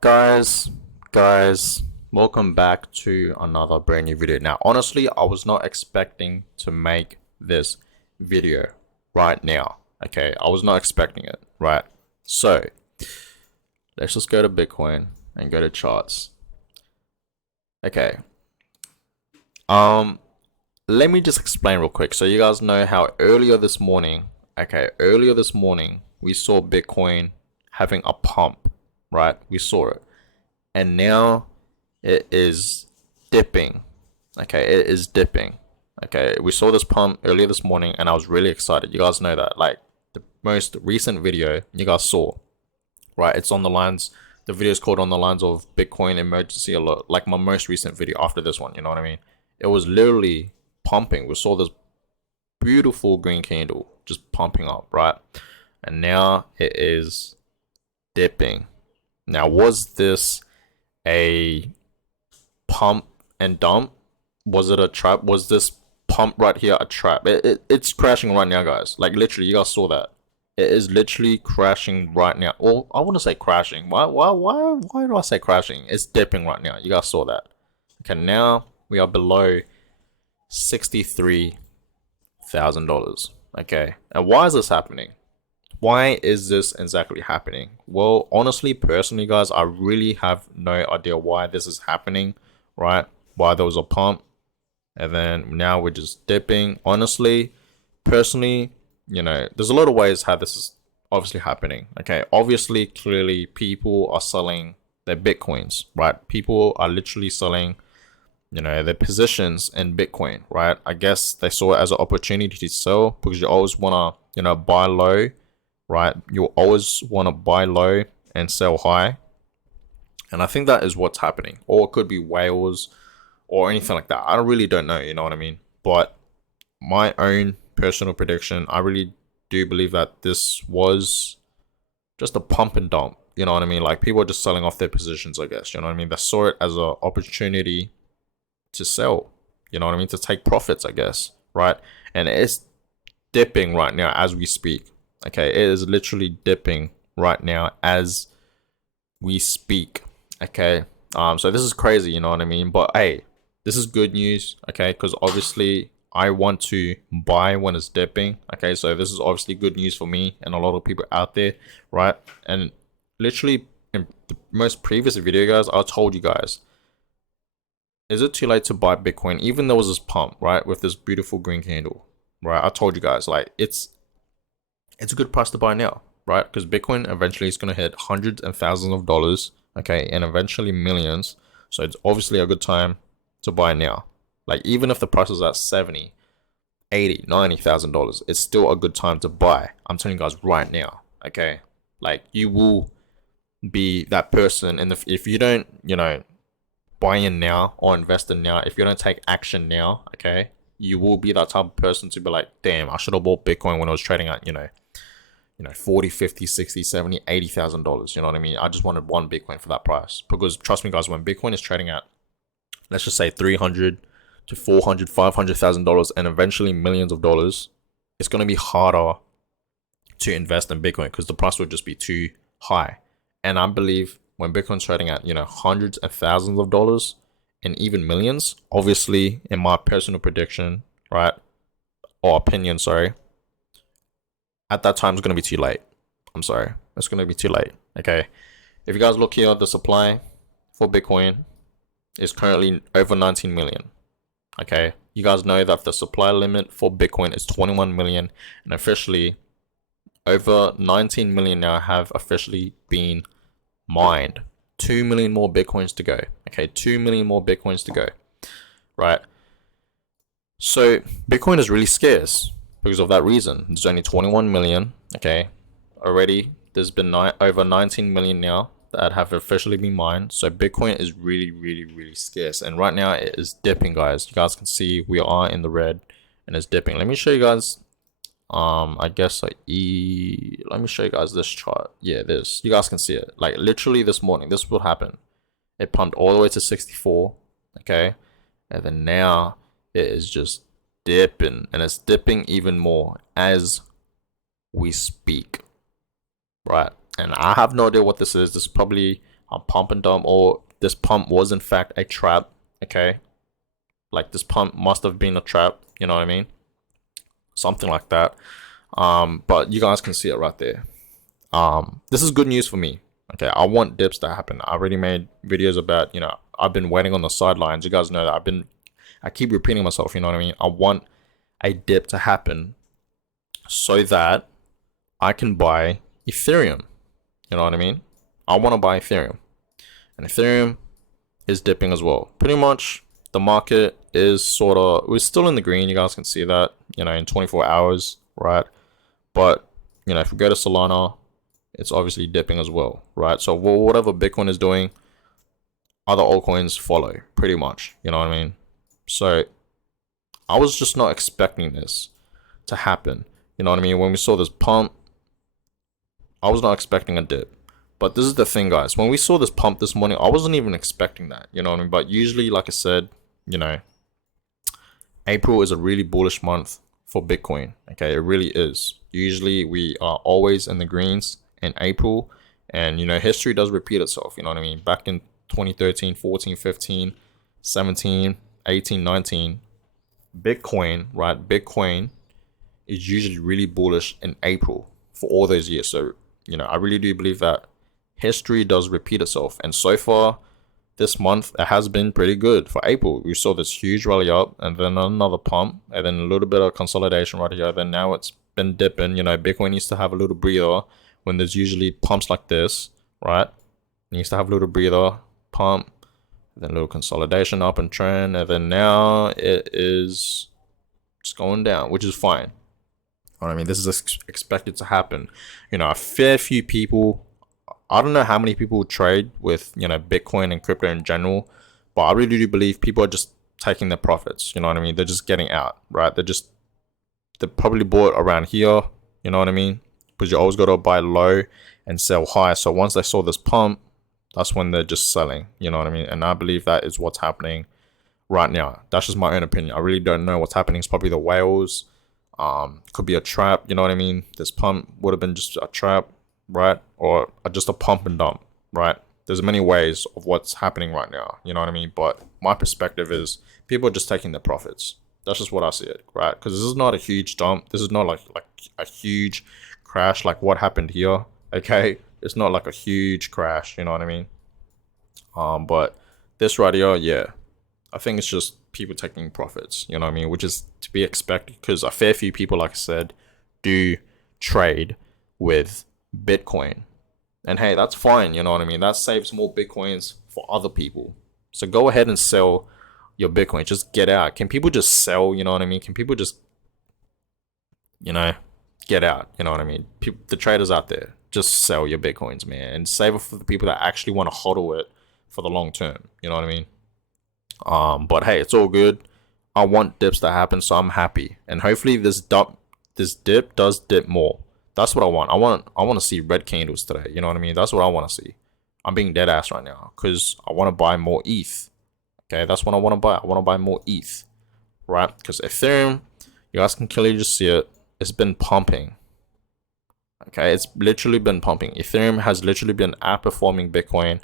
Guys, guys, welcome back to another brand new video. Now, honestly, I was not expecting to make this video right now. Okay, I was not expecting it, right? So, let's just go to Bitcoin and go to charts. Okay. Um, Let me just explain real quick so you guys know how earlier this morning we saw Bitcoin having a pump, right? We saw it. And now it is dipping. Okay, it is dipping. Okay, we saw this pump earlier this morning and I was really excited. You guys know that. Like the most recent video you guys saw, right? It's on the lines, the video is called On the Lines of Bitcoin Emergency Alert. Like my most recent video after this one, you know what I mean? It was literally pumping. We saw this beautiful green candle just pumping up, right? And now it is dipping. Now, was this a pump and dump? Was it a trap? Was this pump right here a trap? It's crashing right now, guys. Like literally, you guys saw that. It is literally crashing right now. Well, I want to say crashing. Why do I say crashing? It's dipping right now. You guys saw that. Okay, now we are below $63,000. Okay, and why is this happening? Why is this exactly happening? Well, honestly, personally, guys, I really have no idea why this is happening, right? Why there was a pump and then now we're just dipping. Honestly, personally, there's a lot of ways how this is obviously happening. Okay, obviously, clearly, people are selling their Bitcoins, right? People are literally selling, their positions in Bitcoin, right? I guess they saw it as an opportunity to sell because you always want to, buy low, right? You always want to buy low and sell high. And I think that is what's happening. Or it could be whales or anything like that. I don't know, you know what I mean? But my own personal prediction, I really do believe that this was just a pump and dump. You know what I mean? Like people are just selling off their positions, I guess. You know what I mean? They saw it as an opportunity to sell. You know what I mean? To take profits, I guess. Right? And it's dipping right now as we speak. Okay, it is literally dipping right now as we speak. Okay, so this is crazy, you know what I mean? But hey, this is good news. Okay, because obviously I want to buy when it's dipping. Okay, so this is obviously good news for me and a lot of people out there, right? And literally in the most previous video, guys, I told you guys, is it too late to buy Bitcoin? Even there was this pump, right, with this beautiful green candle, right? I told you guys, like it's a good price to buy now, right? Because Bitcoin eventually is going to hit hundreds and thousands of dollars, okay, and eventually millions. So it's obviously a good time to buy now. Like even if the price is at 70, 80, $90,000, it's still a good time to buy. I'm telling you guys right now, okay? Like you will be that person, and if you don't, buy in now or invest in now, if you don't take action now, okay, you will be that type of person to be like, damn, I should have bought Bitcoin when I was trading at, 40, 50, 60, 70, $80,000. You know what I mean? I just wanted one Bitcoin for that price. Because trust me, guys, when Bitcoin is trading at, let's just say 300 to 400, $500,000 and eventually millions of dollars, it's going to be harder to invest in Bitcoin because the price would just be too high. And I believe when Bitcoin's trading at, hundreds and thousands of dollars and even millions, obviously, in my personal prediction, right, or opinion, sorry, at that time it's going to be too late. I'm sorry. It's going to be too late. Okay. If you guys look here, the supply for Bitcoin is currently over 19 million. Okay. You guys know that the supply limit for Bitcoin is 21 million, and officially over 19 million now have officially been mined. 2 million more Bitcoins to go. Okay. 2 million more Bitcoins to go. Right. So Bitcoin is really scarce because of that reason. There's only 21 million. Okay. Already there's been over 19 million now that have officially been mined. So Bitcoin is really, really, really scarce. And right now it is dipping, guys. You guys can see we are in the red and it's dipping. Let me show you guys. I guess let me show you guys this chart. Yeah, this. You guys can see it. Like literally this morning, this will happen. It pumped all the way to 64. Okay. And then now it is just dipping. And it's dipping even more as we speak. Right. And I have no idea what this is. This is probably a pump and dump, or this pump was in fact a trap. Okay, like this pump must have been a trap. You know what I mean? Something like that. But you guys can see it right there. This is good news for me. Okay, I want dips to happen. I already made videos about, I've been waiting on the sidelines. You guys know that I keep repeating myself, you know what I mean? I want a dip to happen so that I can buy Ethereum. You know what I mean? I want to buy Ethereum. And Ethereum is dipping as well. Pretty much the market is we're still in the green. You guys can see that, in 24 hours, right? But, if we go to Solana, it's obviously dipping as well, right? So whatever Bitcoin is doing, other altcoins follow, pretty much. You know what I mean? So I was just not expecting this to happen. You know what I mean? When we saw this pump, I was not expecting a dip. But this is the thing, guys. When we saw this pump this morning, I wasn't even expecting that. You know what I mean? But usually, like I said, April is a really bullish month for Bitcoin. Okay, it really is. Usually we are always in the greens in April, and history does repeat itself. You know what I mean? Back in 2013, 14, 15, 17, 18, 19, Bitcoin, right? Bitcoin is usually really bullish in April for all those years. So, I really do believe that history does repeat itself. And so far, this month, it has been pretty good for April. We saw this huge rally up, and then another pump, and then a little bit of consolidation right here. Then now it's been dipping. Bitcoin needs to have a little breather when there's usually pumps like this, right? It needs to have a little breather, pump, then a little consolidation up and trend, and then now it is just going down, which is fine. I mean, this is expected to happen. A fair few people, I don't know how many people trade with, Bitcoin and crypto in general, but I really do believe people are just taking their profits. You know what I mean? They're just getting out, right? They probably bought around here. You know what I mean? Because you always got to buy low and sell high. So once they saw this pump, that's when they're just selling. You know what I mean? And I believe that is what's happening right now. That's just my own opinion. I really don't know what's happening. It's probably the whales. Could be a trap. You know what I mean? This pump would have been just a trap, right? Or just a pump and dump, right? There's many ways of what's happening right now. You know what I mean? But my perspective is people are just taking their profits. That's just what I see it, right? Because this is not a huge dump. This is not like a huge crash like what happened here. Okay, it's not like a huge crash. You know what I mean? But this right here, yeah, I think it's just people taking profits. You know what I mean? Which is to be expected because a fair few people, like I said, do trade with Bitcoin. And hey, that's fine. You know what I mean? That saves more Bitcoins for other people. So go ahead and sell your Bitcoin. Just get out. Can people just sell? You know what I mean? Can people just, get out? You know what I mean? The traders out there, just sell your Bitcoins, man, and save it for the people that actually want to hodl it for the long term. You know what I mean? But hey, it's all good. I want dips to happen, so I'm happy. And hopefully this dip does dip more. That's what I want. I want to see red candles today. You know what I mean? That's what I want to see. I'm being dead ass right now because I want to buy more ETH. Okay, that's what I want to buy. I want to buy more ETH, right? Because Ethereum, you guys can clearly just see it. It's been pumping. Okay, it's literally been pumping. Ethereum has literally been outperforming Bitcoin,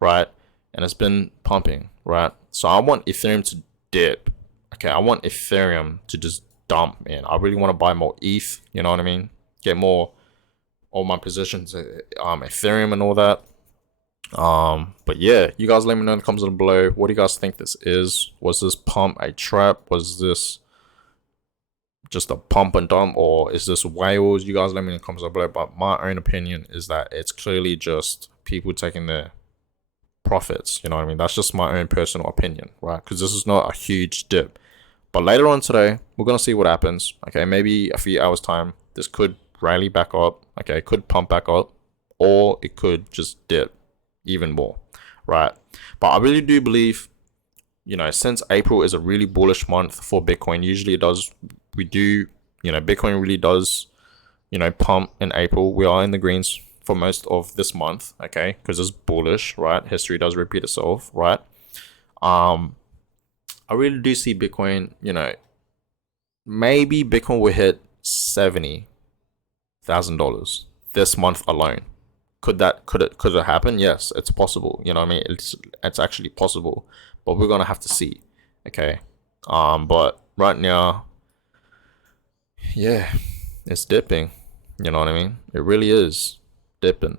right? And it's been pumping, right? So I want Ethereum to dip. Okay, I want Ethereum to just dump, man. I really want to buy more ETH. You know what I mean? Get more all my positions, Ethereum and all that. But yeah, you guys let me know in the comments below. What do you guys think this is? Was this pump a trap? Was this just a pump and dump, or is this whales? You guys let me know in the comments below. But my own opinion is that it's clearly just people taking their profits. You know what I mean? That's just my own personal opinion, right? Because this is not a huge dip. But later on today, we're gonna see what happens. Okay, maybe a few hours time, this could rally back up. Okay, it could pump back up, or it could just dip even more, right? But I really do believe, since April is a really bullish month for Bitcoin, usually it does. We do, Bitcoin really does, pump in April. We are in the greens for most of this month, okay, because it's bullish, right? History does repeat itself, right? I really do see Bitcoin, maybe Bitcoin will hit $70,000 this month alone. Could it happen? Yes, it's possible. You know what I mean? It's actually possible, but we're gonna have to see. Okay. But right now, yeah, it's dipping. You know what I mean? It really is dipping,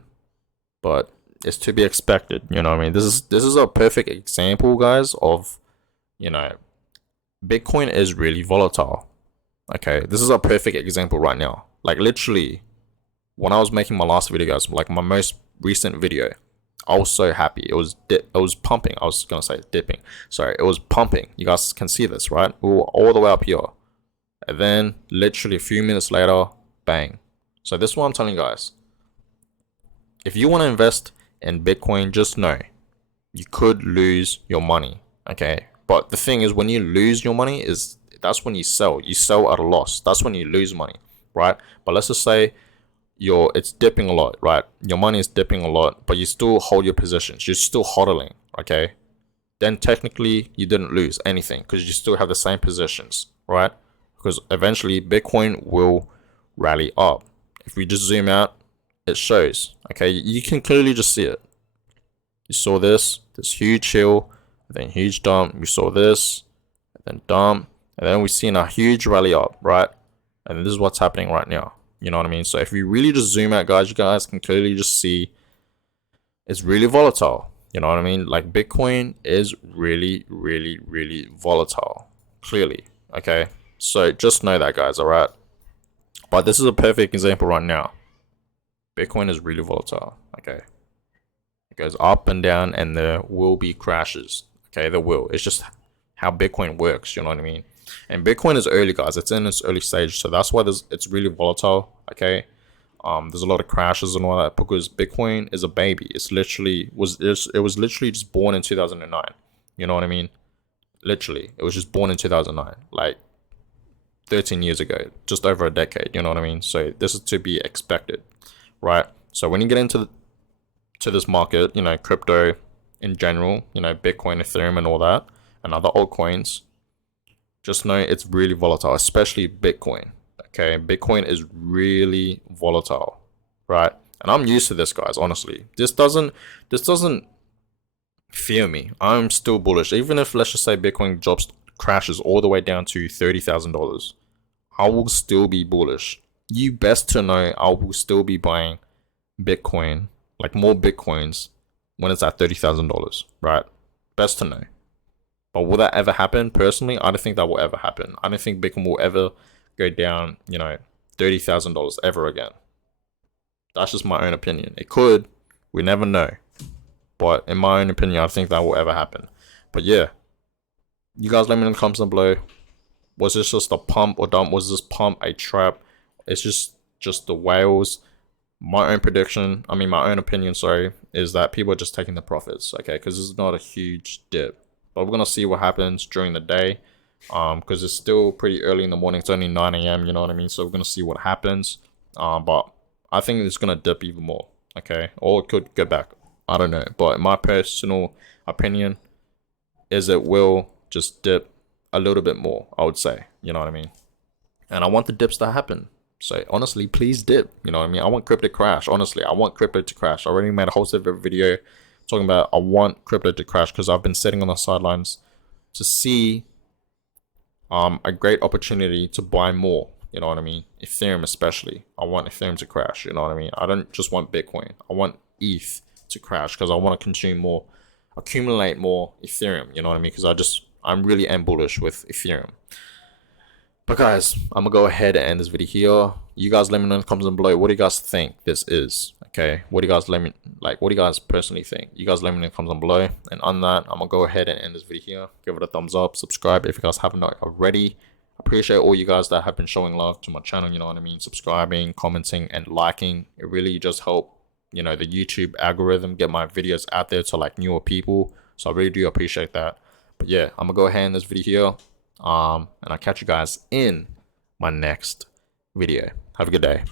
but it's to be expected. You know what I mean? This is a perfect example, guys, of, you know, Bitcoin is really volatile. Okay, this is a perfect example right now. Like literally, when I was making my last video, guys, like my most recent video, I was so happy. It was pumping. I was gonna say dipping. Sorry, it was pumping. You guys can see this, right? We were all the way up here, and then literally a few minutes later, bang. So this is what I'm telling you guys. If you want to invest in Bitcoin, just know you could lose your money. Okay, but the thing is, when you lose your money, that's when you sell. You sell at a loss. That's when you lose money, right? But let's just say it's dipping a lot, right? Your money is dipping a lot, but you still hold your positions. You're still hodling, okay? Then technically you didn't lose anything because you still have the same positions, right? Because eventually Bitcoin will rally up. If we just zoom out, it shows, okay? You can clearly just see it. You saw this huge hill, then huge dump. We saw this, then dump, and then we've seen a huge rally up, right? And this is what's happening right now. You know what I mean? So if we really just zoom out, guys, you guys can clearly just see it's really volatile. You know what I mean? Like Bitcoin is really, really, really volatile. Clearly. Okay. So just know that, guys. All right. But this is a perfect example right now. Bitcoin is really volatile. Okay. It goes up and down, and there will be crashes. Okay. There will. It's just how Bitcoin works. You know what I mean? And Bitcoin is early, guys. It's in its early stage, so that's why it's really volatile. Okay, there's a lot of crashes and all that because Bitcoin is a baby. It was literally just born in 2009. You know what I mean? Literally, it was just born in 2009, like 13 years ago, just over a decade. You know what I mean? So this is to be expected, right? So when you get into this market, you know, crypto in general, you know, Bitcoin, Ethereum, and all that, and other altcoins, just know it's really volatile, especially Bitcoin. Okay, Bitcoin is really volatile, right? And I'm used to this, guys. Honestly, this doesn't fear me. I'm still bullish, even if, let's just say, Bitcoin crashes all the way down to $30,000. I will still be bullish. You best to know I will still be buying Bitcoin, like more Bitcoins, when it's at $30,000, right? Best to know. But will that ever happen? Personally, I don't think that will ever happen. I don't think Bitcoin will ever go down, you know, $30,000 ever again. That's just my own opinion. It could. We never know. But in my own opinion, I think that will ever happen. But yeah, you guys let me know in the comments down below. Was this just a pump or dump? Was this pump a trap? It's just the whales. My own prediction, my own opinion, sorry, is that people are just taking the profits, okay? Because this is not a huge dip. But we're going to see what happens during the day, because it's still pretty early in the morning. It's only 9 a.m., you know what I mean? So we're going to see what happens. But I think it's going to dip even more, okay? Or it could go back. I don't know. But my personal opinion is it will just dip a little bit more, I would say. You know what I mean? And I want the dips to happen. So honestly, please dip. You know what I mean? I want crypto to crash. Honestly, I want crypto to crash. I already made a whole separate video talking about I want crypto to crash because I've been sitting on the sidelines to see a great opportunity to buy more. You know what I mean? Ethereum especially. I want Ethereum to crash. You know what I mean? I don't just want Bitcoin. I want ETH to crash because I want to consume more, accumulate more Ethereum. You know what I mean? Because I'm really am bullish with Ethereum. But guys, I'm gonna go ahead and end this video here. You guys let me know in the comments below. What do you guys think this is? Okay, what do you guys what do you guys personally think? You guys let me know in the comments below. And on that, I'm gonna go ahead and end this video here. Give it a thumbs up, subscribe if you guys haven't already. Appreciate all you guys that have been showing love to my channel, you know what I mean? Subscribing, commenting, and liking. It really just help, you know, the YouTube algorithm get my videos out there to like newer people. So I really do appreciate that. But yeah, I'm gonna go ahead and end this video here. And I'll catch you guys in my next video. Have a good day.